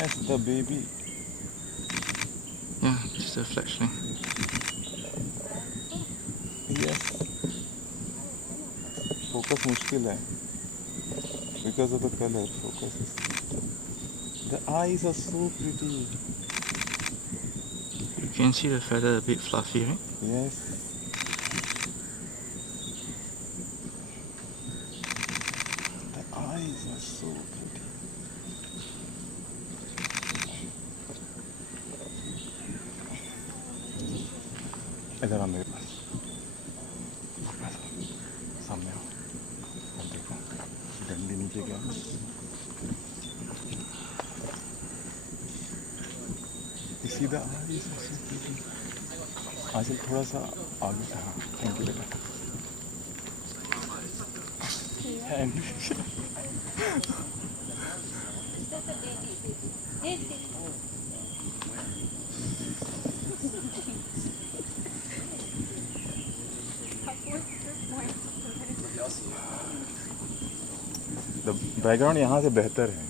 Yes, the baby. Yeah, just a fledgling. Yes. Focus मुश्किल है. Because of the color, focus is. The eyes are so pretty. You can see the feather a bit fluffy, right? Yes. The eyes are so pretty. इधर आ मेरे पास. सामने आओ. अब देखो. डंडी नीचे क्या है? You see the eyes are so pretty. आंचल थोड़ा सा आगे. हाँ. थैंक यू बेटा. And the background यहाँ से बेहतर है.